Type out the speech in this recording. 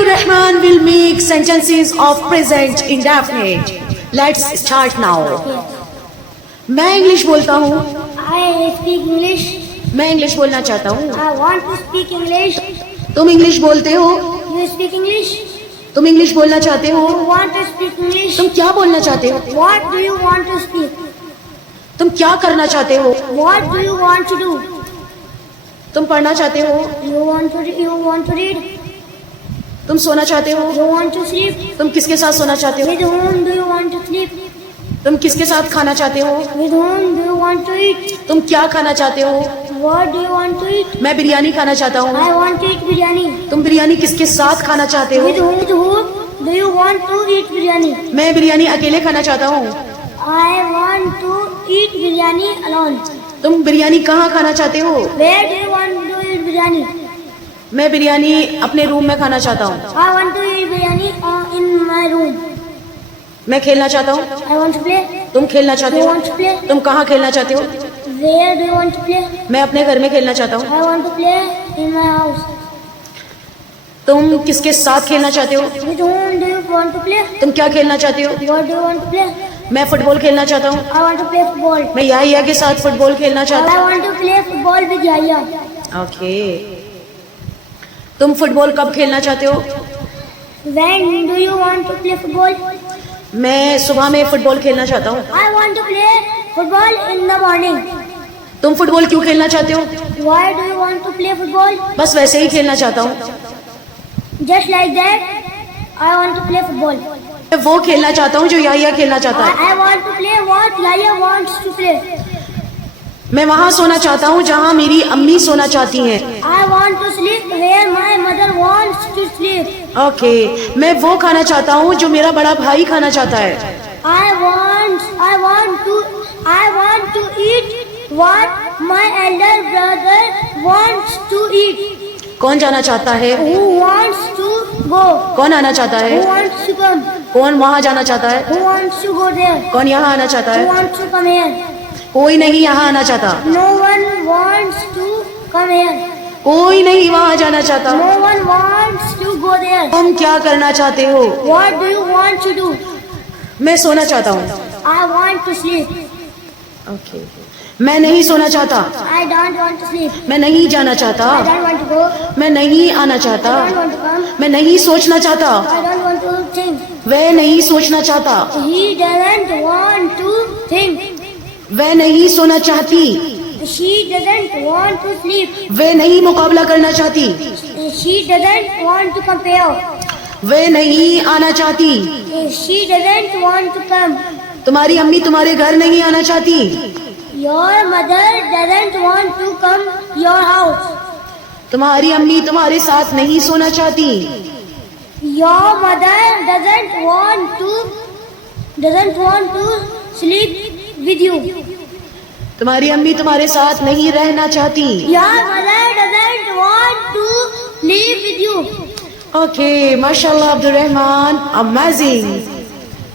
Abdul Rahman will make sentences of present indefinite. Let's start now. मैं English बोलता हूँ. I speak English. मैं English बोलना चाहता हूँ. I want to speak English. तुम इंग्लिश बोलते हो. You speak English. तुम इंग्लिश बोलना चाहते हो. You want to speak English. तुम क्या बोलना चाहते हो. What do you want to speak? तुम क्या करना चाहते हो. What do you want to do? तुम पढ़ना चाहते हो. You want to read. तुम सोना चाहते हो. You want to sleep. तुम किसके साथ सोना चाहते हो. With whom do you want to sleep? तुम किसके साथ खाना चाहते हो. With whom do you want to eat? तुम क्या खाना चाहते हो. What do you want to eat? मैं बिरयानी खाना चाहता हूँ. I want to eat biryani. तुम बिरयानी किसके साथ खाना चाहते हो. With whom do you want to eat biryani? मैं बिरयानी अकेले खाना चाहता हूँ. I want to eat biryani alone. तुम बिरयानी कहाँ खाना चाहते हो. Where do you want to eat biryani? मैं बिरयानी अपने रूम में खाना चाहता हूँ. I want to eat biryani in my room. मैं खेलना चाहता हूँ. I want to play. तुम खेलना चाहते You हो. want to play? तुम कहाँ खेलना चाहते हो. Where do you want to play? मैं अपने घर में खेलना चाहता हूँ. I want to play in my house. तुम किसके साथ खेलना चाहते हो. With whom do you want to play? तुम क्या खेलना चाहते हो. What do you want to play? मैं फुटबॉल खेलना चाहता हूँ. I want to play football. मैं याहिया के साथ फुटबॉल खेलना चाहता I want to play football with Yahya. हूँ. ओके. तुम फुटबॉल कब खेलना चाहते हो. When do you want to play football? मैं सुबह में फुटबॉल खेलना चाहता हूँ. I want to play football in the morning. तुम फुटबॉल क्यों खेलना चाहते हो. Why do you want to play football? बस वैसे ही खेलना चाहता हूँ. Just like that, I want to play football. मैं वो खेलना चाहता हूँ जो याहिया खेलना चाहता है. I want to play what Yahya wants to play. मैं वहाँ सोना चाहता हूँ जहाँ मेरी अम्मी सोना चाहती हैं. I want to sleep where my mother wants to sleep. Okay. मैं वो खाना चाहता हूँ जो मेरा बड़ा भाई खाना चाहता है. I want to eat what my elder brother wants to eat. कौन जाना चाहता है. Who wants to go? कौन आना चाहता Who है. wants to come? कौन वहाँ जाना चाहता है. Who wants to go there? कौन यहाँ आना चाहता Who है. wants to come here? कोई नहीं यहाँ आना चाहता. No one wants to come here. कोई नहीं वहाँ जाना चाहता. No one wants to go there. तुम क्या करना चाहते हो. What do you want to do? मैं सोना चाहता हूँ. I want to sleep. Okay. मैं नहीं सोना चाहता. I don't want to sleep. मैं नहीं जाना चाहता. I don't want to go. मैं नहीं आना चाहता. I don't want to come. मैं नहीं सोचना चाहता. I don't want to think. वह नहीं सोचना चाहता. He doesn't want to think. वह नहीं सोना चाहती. She doesn't want to sleep. वह नहीं मुकाबला करना चाहती. She doesn't want to compare. वह नहीं आना चाहती. She doesn't want to come. तुम्हारी अम्मी तुम्हारे घर नहीं आना चाहती. Your mother doesn't want to come your house. तुम्हारी अम्मी तुम्हारे साथ नहीं सोना चाहती. Your mother doesn't want to sleep with you. तुम्हारी अम्मी तुम्हारे साथ नहीं रहना चाहती. Your mother doesn't want to live with you. Okay. माशाल्लाह अब्दुल रहमान. अमेजिंग.